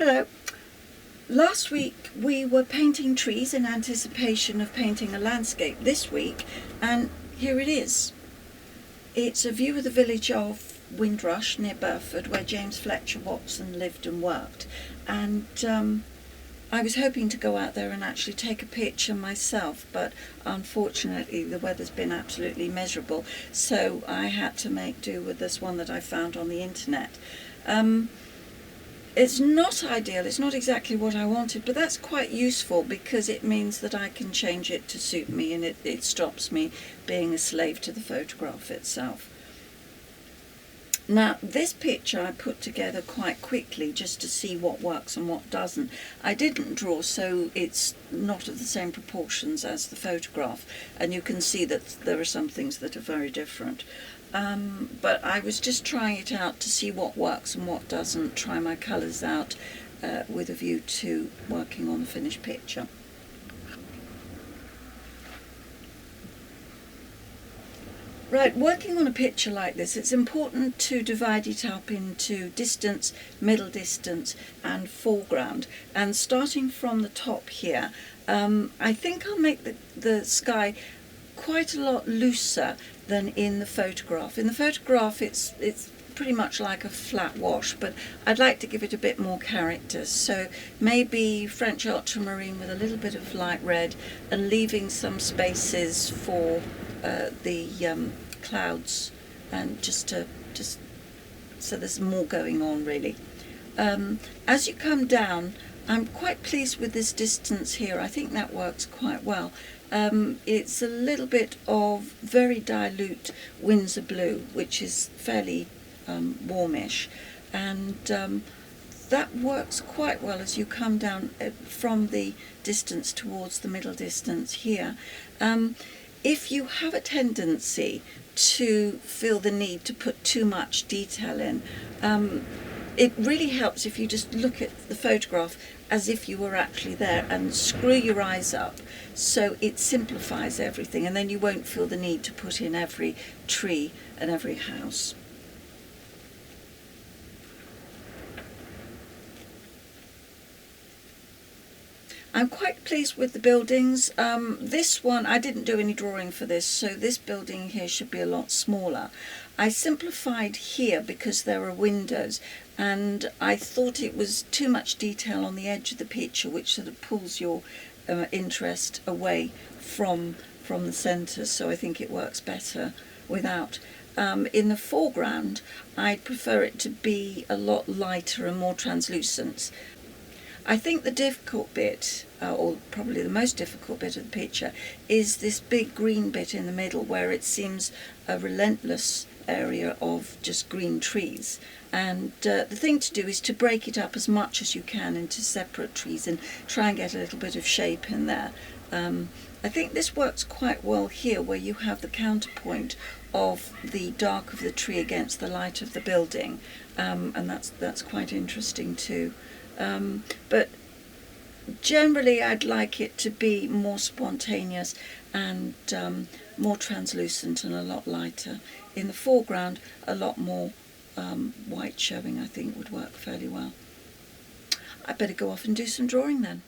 Hello. Last week we were painting trees in anticipation of painting a landscape this week, and here it is. It's a view of the village of Windrush near Burford, where James Fletcher Watson lived and worked, and I was hoping to go out there and actually take a picture myself, but unfortunately the weather's been absolutely miserable, so I had to make do with this one that I found on the internet. It's not ideal, it's not exactly what I wanted, but that's quite useful because it means that I can change it to suit me, and it stops me being a slave to the photograph itself. Now, this picture I put together quite quickly just to see what works and what doesn't. I didn't draw, so it's not of the same proportions as the photograph, and you can see that there are some things that are very different. But I was just trying it out to see what works and what doesn't, try my colours out with a view to working on the finished picture. Right, working on a picture like this, it's important to divide it up into distance, middle distance and foreground. And starting from the top here, I think I'll make the sky quite a lot looser than in the photograph. In the photograph it's pretty much like a flat wash, but I'd like to give it a bit more character, so maybe French ultramarine with a little bit of light red and leaving some spaces for the clouds, and just so there's more going on really. As you come down, I'm quite pleased with this distance here. I think that works quite well. It's a little bit of very dilute Windsor blue, which is fairly warmish, and that works quite well as you come down from the distance towards the middle distance here. If you have a tendency to feel the need to put too much detail in, it really helps if you just look at the photograph as if you were actually there and screw your eyes up, so it simplifies everything, and then you won't feel the need to put in every tree and every house. I'm quite pleased with the buildings. This one, I didn't do any drawing for this, so this building here should be a lot smaller. I simplified here because there are windows, and I thought it was too much detail on the edge of the picture, which sort of pulls your interest away from the centre, so I think it works better without. In the foreground, I'd prefer it to be a lot lighter and more translucent. I think the difficult bit, or probably the most difficult bit of the picture, is this big green bit in the middle where it seems a relentless area of just green trees. And the thing to do is to break it up as much as you can into separate trees and try and get a little bit of shape in there. I think this works quite well here, where you have the counterpoint of the dark of the tree against the light of the building, and that's quite interesting too. But generally I'd like it to be more spontaneous and more translucent and a lot lighter. In the foreground, a lot more white showing, I think would work fairly well. I better go off and do some drawing then.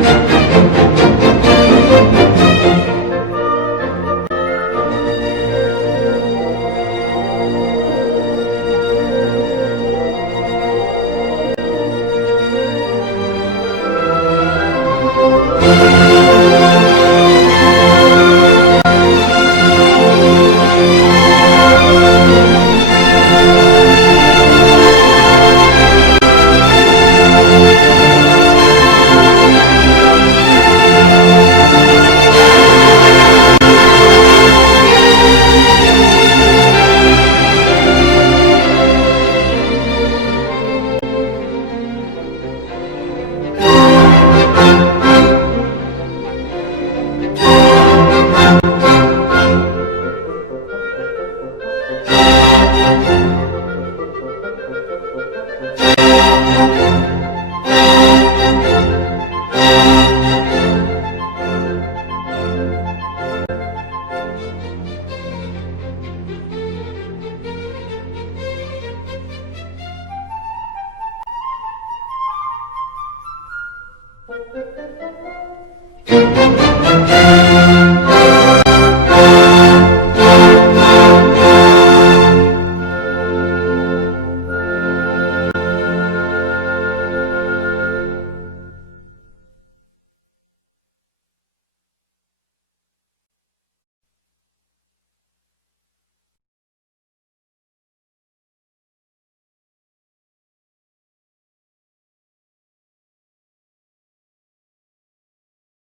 Bye.